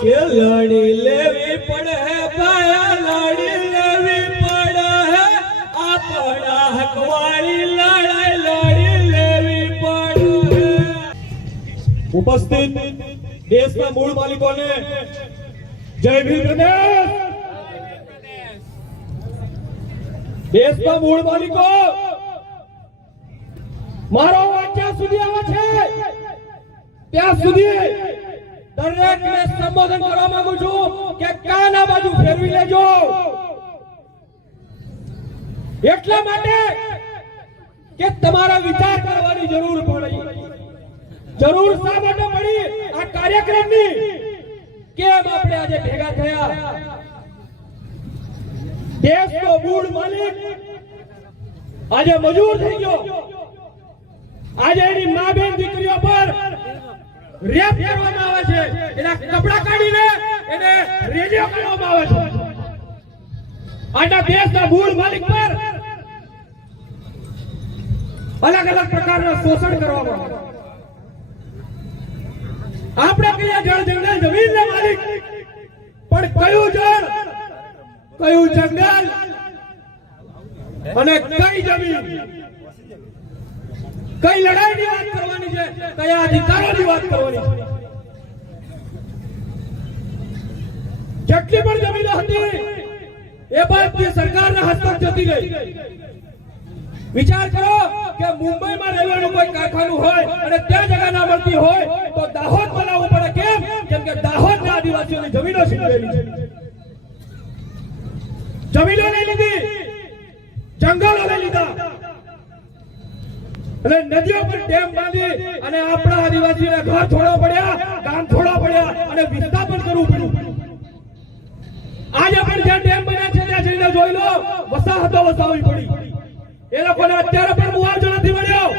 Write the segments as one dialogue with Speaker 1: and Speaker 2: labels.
Speaker 1: કે લડી લેવી પડે પાયા લડી લેવી પડે આપણા હકવાળી લડાઈ લડી લેવી પડે ઉપસ્થિત દેશના મૂળ માલિકોને જય ભીમ ગણેશ દેશના મૂળ માલિકો મારો અવાજ સુધી આવે છે. ત્યાં સુધી દરેકને સંબોધન કરવા માંગુ છું કે કાન બાજુ ફેરવી લેજો. એટલા માટે કે તમારા વિચાર કરવાની જરૂર પડી. જરૂર શા માટે પડી? આ કાર્યક્રમની કેમ આપણે આજે ભેગા થયા? દેશનો મૂળ માલિક આજે મજૂર થઈ ગયો. આજે એની મા બેન દીકરીઓ પર રેપ કરવામાં આવે છે. એના કપડા કાઢીને એને રેડિયો કરવામાં આવે છે. આના દેશના મૂળ માલિક પર અલગ અલગ પ્રકારના શોષણ કરવામાં આવે આપણે કહીએ જળ જંગલ જમીનના માલિક. પણ કયું જળ? કયું જંગલ? અને કઈ જમીન? કઈ લડાઈની વાત કરવાની છે? કયા અધિકારોની વાત કરવાની? છે જેટલી પણ જમીન હતી, એ બાદ સરકારના હસ્તક જતી ગઈ. વિચાર કરો કે મુંબઈમાં રહેવાનું કોઈ કારખાનું હોય અને ત્યાં જગ્યા ના મળતી હોય, તો દાહોદ બનાવવું પડે કેમ? કેમ કે દાહોદના આદિવાસીઓની જમીનો છીનવેલી છે. જમીનો નહીં લીધી, જંગલો નહીં લીધા. અને નદીઓ પર ડેમ બાંધી અને આપણા આદિવાસીઓને ઘર છોડવા પડ્યા, ગામ છોડવા પડ્યા અને વિસ્થાપન કરવું પડ્યું. આજે પણ જ્યાં ડેમ બન્યા છે, ત્યાં જઈને જોઈ લો, વસાહતો વસાવવી પડી. એ લોકોને અત્યારે પણ મુઆવજો નથી મળ્યો.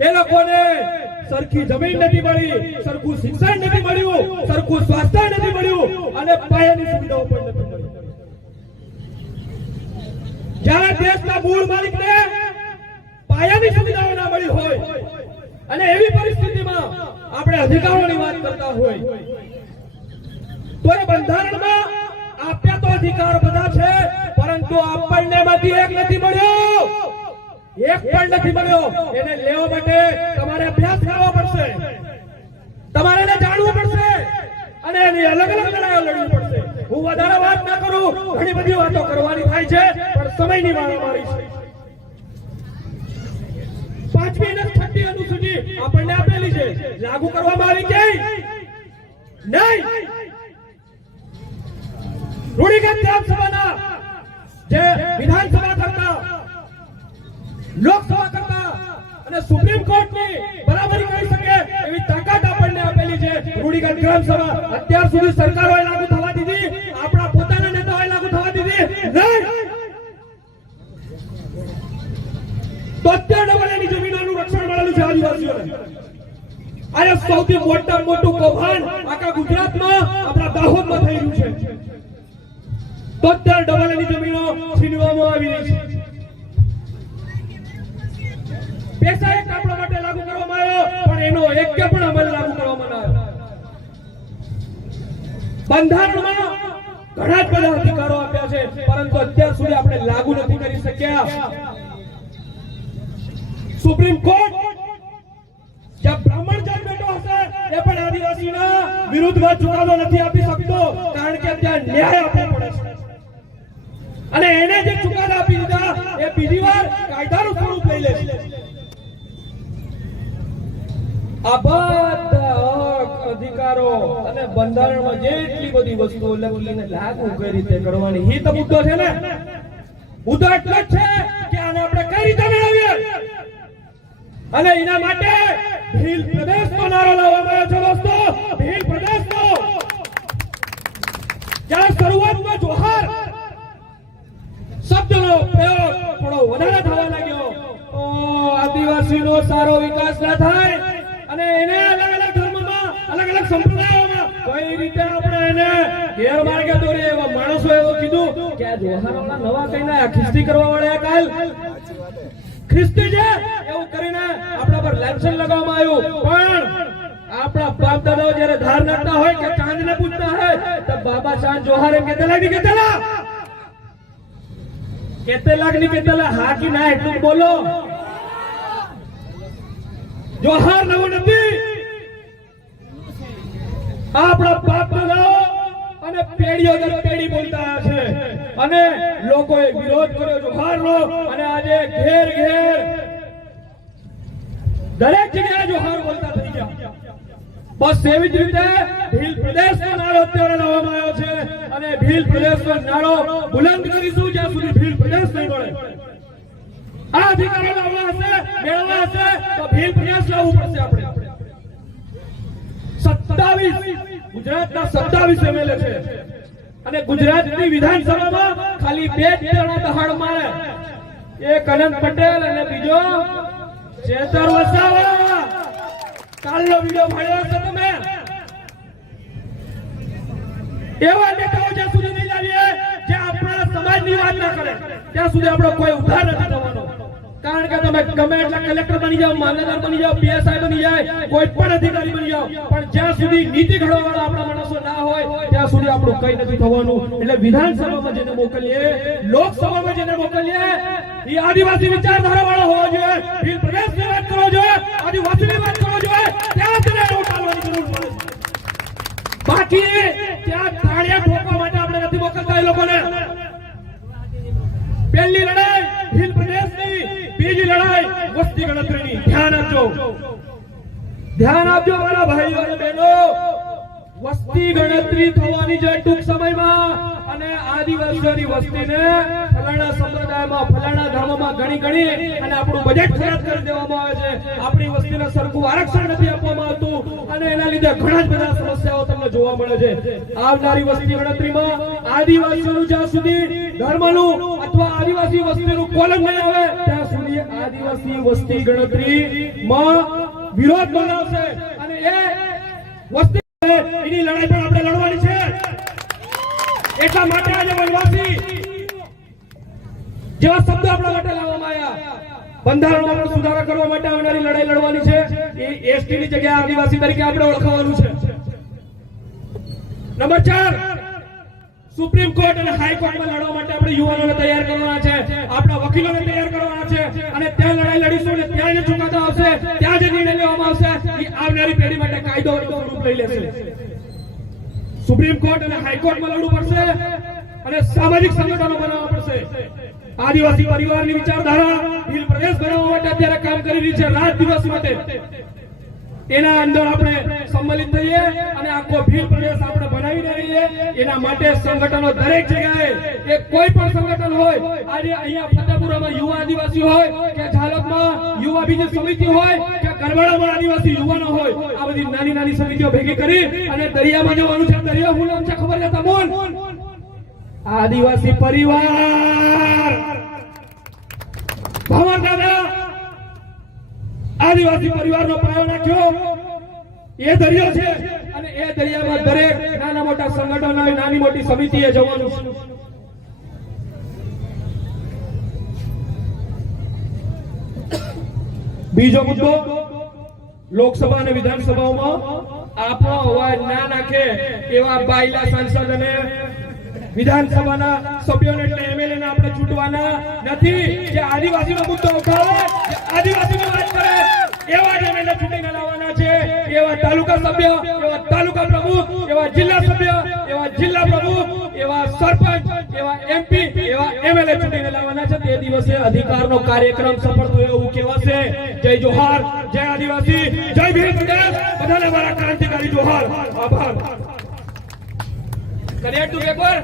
Speaker 1: એ લોકોને સરખી જમીન નથી મળી, સરખું શિક્ષણ નથી મળ્યું સરખું સ્વાસ્થ્ય નથી મળ્યું અને પાયાની સુવિધાઓ પણ નથી મળી જ્યારે દેશના મૂળ માલિકને પાયાની સુવિધાઓ ના મળી હોય અને એવી પરિસ્થિતિમાં આપણે અધિકારોની વાત કરતા હોય. તો એ બંધારણમાં આપ્યા તો અધિકાર બધા છે, પરંતુ આપણને માંથી એક નથી મળ્યો. એક પણ નથી મળ્યો. એને લેવા માટે તમારે અભ્યાસ કરવો પડશે. તમારે એને જાણવું પડશે. અને એની અલગ અલગ લડાઈઓ લડવી પડશે. હું વધારે વાત ના કરું, ઘણી બધી વાતો કરવાની થાય છે, પણ સમયની મારામારી છે. પાંચમી અને અનુસૂચિ આપણને આપેલી છે. લાગુ કરવામાં આવી કે નહીં? રૂઢિગત ગ્રામસભાના જે વિધાનસભા કરતા, લોકસભા કરતા અને સુપ્રીમ કોર્ટની બરાબરી કરી શકે એવી તાકાત આપણને આપેલી છે. રૂઢિગત ગ્રામસભા અત્યાર સુધી સરકારોએ લાગુ થવા દીધી, આપણા પોતાના નેતાઓએ લાગુ થવા દીધી. નહીં. તો અત્યારે ડબલ મળેલું આજે સૌથી મોટા મોટું કૌભાંડ આખા ગુજરાતમાં આપણા દાહોદમાં થઈ રહ્યું છે. તોતેર ડબલની જમીનો છીનવામાં આવી રહી છે. પૈસા એક આપણા માટે લાગુ કરવામાં આવ્યો, પણ એનો એક કે પણ અમલ લાગુ કરવામાં ના આવ્યો. બંધારણમાં ઘણા બધા અધિકારો આપ્યા છે, પરંતુ અત્યાર સુધી આપણે લાગુ નથી કરી શક્યા. સુપ્રીમ કોર્ટ જ્યાં બ્રાહ્મણ જન બેઠો હશે એ પણ આદિવાસીના વિરુદ્ધમાં ચુકાદો નથી આપી શકતો, કારણ કે ત્યાં ન્યાય આપવો પડે છે. અને એને જે ચુકાદા આપી દીધા, એ બીજી વાર કાયદાનું સ્વરૂપ લઈ લે છે. આ બધા અધિકારો અને બંધારણમાં જેટલી બધી વસ્તુઓ લખીને લાગુ કઈ રીતે કરવાની હિત મુદ્દો છે ને. મુદ્દો એટલો જ છે કે આને આપણે કઈ રીતે મેળવીએ? અને એના માટે ભીલ પ્રદેશનો નારો લાવવામાં આવ્યો છે દોસ્તો. ભીલ પ્રદેશનો જ્યારે શરૂઆતમાં જોહાર શબ્દનો પ્રયોગ થોડો વધારે થવા લાગ્યો, તો આદિવાસીનો સારો વિકાસ ના થાય અને એને અલગ અલગ ધર્મમાં, અલગ અલગ સંપ્રદાયોમાં કઈ રીતે આપણે એને ગેરમાર્ગે દોરીએ એવા માણસો એવું કીધું કે આ જોહારોના નવા કઈ ના ખિસ્તી કરવા વાળા કાલ. ખ્રિસ્તી છે આપણા પર લાંછન લગાવવામાં આવ્યું. પણ આપણા બાપ દાદાઓ જયારે ધાર નાખતા હોય કે ચાંદને પૂછતા હોય, તો બાબા ચાંદ જોહારે કેતેલા. કહેતા કેતેલા કેતેલા ની કેટલા હા કે ના એટલું બોલો. જોહાર નવો નથી. આપણા બાપ દાદાઓ અને પેઢીઓ દર પેઢી બોલતા આવ્યા છે. અને લોકોએ વિરોધ કર્યો જોહારનો. અને આજે ઘેર ઘેર દરેક જગ્યાએ જોહાર બોલતા થઈ ગયા. બસ એવી જ રીતે ભીલ પ્રદેશનો નારો અત્યારે લાવવામાં આવ્યો છે અને ભીલ પ્રદેશનો નારો બુલંદ કરીશું જ્યાં સુધી ભીલ પ્રદેશ નહીં મળે. આ અધિકારો લાવવા હશે, મેળવવા હશે, તો ભીલ પ્રદેશ લાવવું પડશે આપણે. સત્તાવીસ, ગુજરાતના સત્તાવીસ એમએલએ છે. અને ગુજરાતની વિધાનસભામાં ખાલી બે જ જણા દહાડ મારે. એક અનંત પટેલ અને બીજો ચેતર વસાવા કાલનો વિડિયો મળ્યો હશે તમે? એવા નેતાઓ જ્યાં સુધી નહીં લાવીએ જે આપણા સમાજની વાત ના કરે, ત્યાં સુધી આપણો કોઈ ઉદ્ધાર નથી થવાનો. કારણ કે તમે ગમે એટલા કલેક્ટર બની જાઓ, મામલતદાર બની જાઓ, પીએસઆઈ બની જાય, કોઈ પણ અધિકારી બની જાઓ, પણ જ્યાં સુધી નીતિ ઘડવાવાળા આપણા માણસો ના હોય, ત્યાં સુધી આપણું કઈ નથી થવાનું. એટલે વિધાનસભામાં જેને મોકલીએ, લોકસભામાં જેને મોકલીએ એ આદિવાસી વિચારધારા વાળો હોવો જોઈએ. ભીલ પ્રદેશની વાત કરવો જોઈએ આદિવાસીની વાત કરવો જોઈએ ત્યાં તેને ઉઠાવવાની જરૂર પડે. બાકી ત્યાં તાળિયા ઠોકવા માટે આપણે નથી મોકલતા એ લોકોને. પહેલી લડાઈ ભીલ પ્રદેશની બીજી લડાઈ વસ્તી ગણતરીની. ધ્યાન આપજો. ધ્યાન આપજો મારા ભાઈઓ અને બહેનો. વસ્તી ગણતરી થવાની છે ટૂંક સમયમાં અને આદિવાસીઓની વસ્તીને ફલાણા સંપ્રદાયમાં, ફલાણા ધર્મમાં ગણી ગણી અને આપણું બજેટ ખરાબ કરી દેવામાં આવે છે. આપણી વસ્તીને સરખું આરક્ષણ નથી આપવામાં આવતું અને એના લીધે ઘણા જ બધા સમસ્યાઓ તમને જોવા મળે છે. આવનારી વસ્તી ગણતરીમાં આદિવાસીઓનું જ્યાં સુધી ધર્મનું અથવા આદિવાસી વસ્તીનું કોલમ નહીં આવે, ત્યાં સુધી આદિવાસી વસ્તી ગણતરીમાં વિરોધ બનાવશે. અને એ વસ્તી એની લડાઈ પણ આપણે લડવાની છે. એટલા માટે આજે વનવાસી જેવા શબ્દો આપણા માટે લાવવામાં આવ્યા. બંધારણમાં સુધારા કરવા માટે આવનારી લડાઈ લડવાની છે. એ એસટી ની જગ્યાએ આદિવાસી તરીકે આપણે ઓળખાવાનું છે. નંબર ચાર, સુપ્રીમ કોર્ટ અને હાઈકોર્ટમાં લડવા માટે આપણે યુવાનોને તૈયાર કરવાના છે. આપણા વકીલોને તૈયાર કરવાના છે. અને ત્યાં લડાઈ લડીશું અને ત્યાં જે ચુકાદો આવશે. ત્યાં જે નિર્ણય લેવામાં આવશે. આવનારી પેઢી માટે કાયદો સ્વરૂપ લઈ લેશે. સુપ્રીમ કોર્ટ અને હાઈકોર્ટમાં લડવું પડશે અને સામાજિક સંગઠનો બનાવવા પડશે. આદિવાસી પરિવારની વિચારધારા હિલ પ્રદેશ બનાવવા માટે અત્યારે કામ કરી રહી છે. રાત દિવસ માટે. એના અંદર આપણે સંમલિત થઈએ અને આખો ભીલ પ્રદેશ આપણે બનાવી રહીએ એના માટે સંગઠનો દરેક જગ્યાએ એ કોઈ પણ સંગઠન હોય, આજે અહીંયા ફતેપુરામાં યુવા આદિવાસી હોય, કે ઝાલોદમાં યુવા બીજી સમિતિ હોય, કે કરવાડામાં આદિવાસી યુવાનો હોય, આ બધી નાની નાની સમિતિઓ ભેગી કરી અને દરિયામાં જવાનું છે. દરિયા હું નામ છે, ખબર છે તમને? આદિવાસી પરિવાર. ભવન દાદા આદિવાસી પરિવારનો પાયો નાખ્યો એ દરિયો છે અને એ દરિયામાં દરેક નાના મોટા સંગઠનો નાની મોટી સમિતિએ જવાનું છે. બીજો મુદ્દો, લોકસભા અને વિધાનસભાઓમાં આપણો અવાજ ના નાખે એવા બાયલા સાંસદ અને વિધાનસભાના સભ્યોને એટલે એમએલએ ને આપણે ચૂંટવાના નથી. જે આદિવાસીનો મુદ્દો ઉઠાવે આદિવાસીની એવા જ એમએલએ ચૂંટીને લાવવાના છે. એવા તાલુકા સભ્ય એવા તાલુકા પ્રમુખ એવા જિલ્લા સભ્ય એવા જિલ્લા પ્રમુખ એવા સરપંચ એવા એમપી એવા એમએલએ ચૂંટીને લાવવાના છે. તે દિવસે અધિકારનો કાર્યક્રમ સફળ થયો એવું કહેવાશે. જય જોહાર જય આદિવાસી જય ભીમ બધાને મારા ક્રાંતિકારી જોહાર. આભાર. તું એકવાર